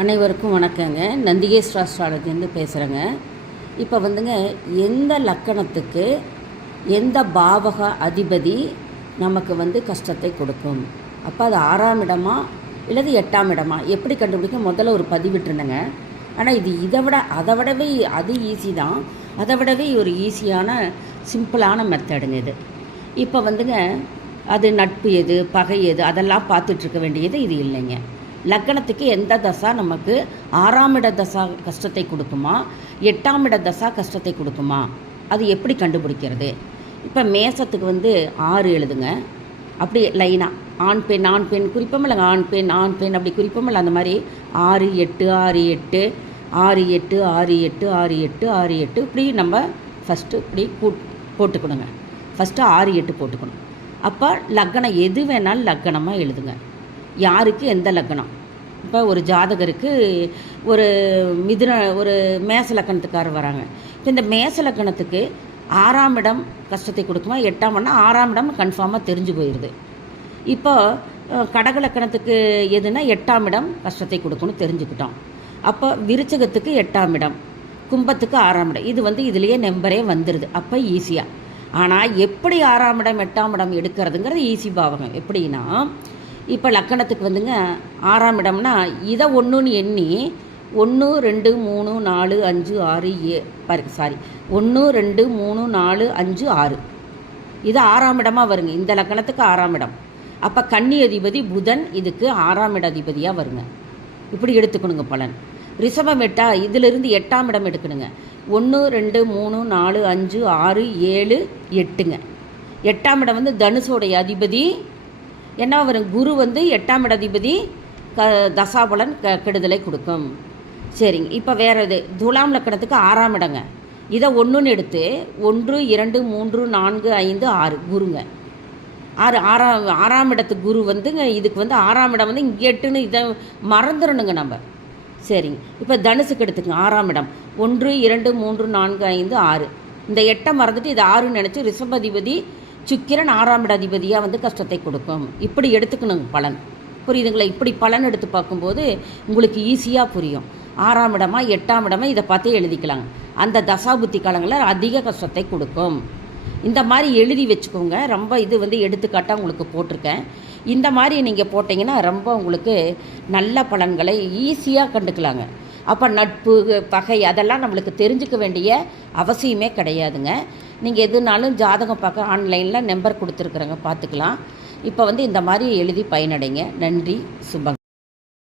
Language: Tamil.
அனைவருக்கும் வணக்கங்க. நந்திகேஸ்வர அஸ்ட்ராலஜிலேருந்து பேசுகிறேங்க இப்போ வந்துங்க எந்த லக்கணத்துக்கு எந்த பாவக அதிபதி நமக்கு வந்து கஷ்டத்தை கொடுக்கும்? அப்போ அது ஆறாம் இடமா இல்லது எட்டாம் இடமா? எப்படி கண்டுபிடிக்க? முதல்ல ஒரு பதிவிட்டுருந்தேங்க ஆனால் இது இதை விட அதை விடவே அது ஈஸி தான். அதை விடவே ஒரு ஈஸியான சிம்பிளான மெத்தடுங்க இது. இப்போ வந்துங்க அது நட்பு எது பகை எது அதெல்லாம் பார்த்துட்ருக்க வேண்டியது இது இல்லைங்க. லக்கணத்துக்கு எந்த தசா நமக்கு ஆறாம் இட தசா கஷ்டத்தை கொடுக்குமா? எட்டாம் இட தசா கஷ்டத்தை கொடுக்குமா? அது எப்படி கண்டுபிடிக்கிறது? இப்போ மேசத்துக்கு வந்து ஆறு எழுதுங்க. அப்படி லைனாக ஆண் பெண் ஆண் பெண் குறிப்போம் ஆண் பெண் ஆண் பெண் அப்படி குறிப்பமில்ல அந்த மாதிரி ஆறு எட்டு ஆறு எட்டு ஆறு எட்டு ஆறு எட்டு ஆறு எட்டு ஆறு எட்டு இப்படி நம்ம ஃபஸ்ட்டு இப்படி கூட் போட்டுக்கணுங்க. ஃபஸ்ட்டு ஆறு எட்டு போட்டுக்கணும். அப்போ லக்கணம் எது வேணாலும் லக்கணமாக எழுதுங்க. யாருக்கு எந்த லக்கணம்? இப்போ ஒரு ஜாதகருக்கு ஒரு மிதுன ஒரு மேச லக்கணத்துக்காரர் வராங்க. இப்போ இந்த மேச லக்கணத்துக்கு ஆறாம் இடம் கஷ்டத்தை கொடுக்குமா? எட்டாம் இடம் ஆறாம் இடம் கன்ஃபார்மாக தெரிஞ்சு போயிடுது இப்போ கடக லக்கணத்துக்கு எதுனா எட்டாம் இடம் கஷ்டத்தை கொடுக்கணும் தெரிஞ்சுக்கிட்டோம். அப்போ விருச்சகத்துக்கு எட்டாம் இடம் கும்பத்துக்கு ஆறாம் இடம். இது வந்து இதுலேயே நம்பரே வந்துடுது அப்போ ஈஸியாக ஆனால் எப்படி ஆறாம் இடம் எட்டாம் இடம் எடுக்கிறதுங்கிறது ஈஸி பாவகம். எப்படின்னா இப்போ லக்கணத்துக்கு வந்துங்க ஆறாம் இடம்னா இதை ஒன்றுன்னு எண்ணி ஒன்று ரெண்டு மூணு நாலு அஞ்சு ஆறு ஏ சாரி ஒன்று ரெண்டு மூணு நாலு அஞ்சு ஆறு. இது ஆறாம் இடமாக வருங்க. இந்த லக்கணத்துக்கு ஆறாம் இடம். அப்போ கன்னி அதிபதி புதன் இதுக்கு ஆறாம் இட அதிபதியாக வருங்க. இப்படி எடுத்துக்கணுங்க பலன். ரிஷபம் எட்டா இதிலிருந்து எட்டாம் இடம் எடுக்கணுங்க. ஒன்று ரெண்டு மூணு நாலு அஞ்சு ஆறு ஏழு எட்டுங்க. எட்டாம் இடம் வந்து தனுசோடைய அதிபதி என்ன வரும் குரு வந்து எட்டாம் இடதிபதி க தசாபலன் க கெடுதலை கொடுக்கும். சரிங்க. இப்போ வேறு இது துலாம் லக்கணத்துக்கு ஆறாம் இடங்க. இதை ஒன்றுன்னு எடுத்து ஒன்று இரண்டு மூன்று நான்கு ஐந்து ஆறு குருங்க. ஆறு ஆறாம் ஆறாம் இடத்து குரு வந்துங்க இதுக்கு வந்து ஆறாம் இடம் வந்து இங்கே எட்டுன்னு இதை மறந்துடணுங்க நம்ம. சரிங்க. இப்போ தனுசுக்கு எடுத்துக்கங்க ஆறாம் இடம். ஒன்று இரண்டு மூன்று நான்கு ஐந்து ஆறு. இந்த எட்டை மறந்துட்டு இது ஆறுன்னு நினச்சி ரிஷபதிபதி சுக்கிரன் ஆறாம் இட அதிபதியாக வந்து கஷ்டத்தை கொடுக்கும். இப்படி எடுத்துக்கணுங்க பலன். புரியுதுங்களா? இப்படி பலன் எடுத்து பார்க்கும்போது உங்களுக்கு ஈஸியாக புரியும். ஆறாம் இடமா எட்டாம் இடமா இதை பார்த்தே எழுதிக்கலாங்க. அந்த தசாபுத்தி காலங்களில் அதிக கஷ்டத்தை கொடுக்கும். இந்த மாதிரி எழுதி வச்சுக்கோங்க. ரொம்ப இது வந்து எடுத்துக்காட்டாக உங்களுக்கு போட்டிருக்கேன். இந்த மாதிரி நீங்கள் போட்டிங்கன்னா ரொம்ப உங்களுக்கு நல்ல பலன்களை ஈஸியாக கண்டுக்கலாங்க. அப்போ நட்பு பகை அதெல்லாம் நம்மளுக்கு தெரிஞ்சுக்க வேண்டிய அவசியமே கிடையாதுங்க. நீங்கள் எதுனாலும் ஜாதகம் பார்க்க ஆன்லைனில் நம்பர் கொடுத்துருக்குறேங்க பார்த்துக்கலாம். இப்போ வந்து இந்த மாதிரி எழுதி பயனடைங்க. நன்றி சுபம்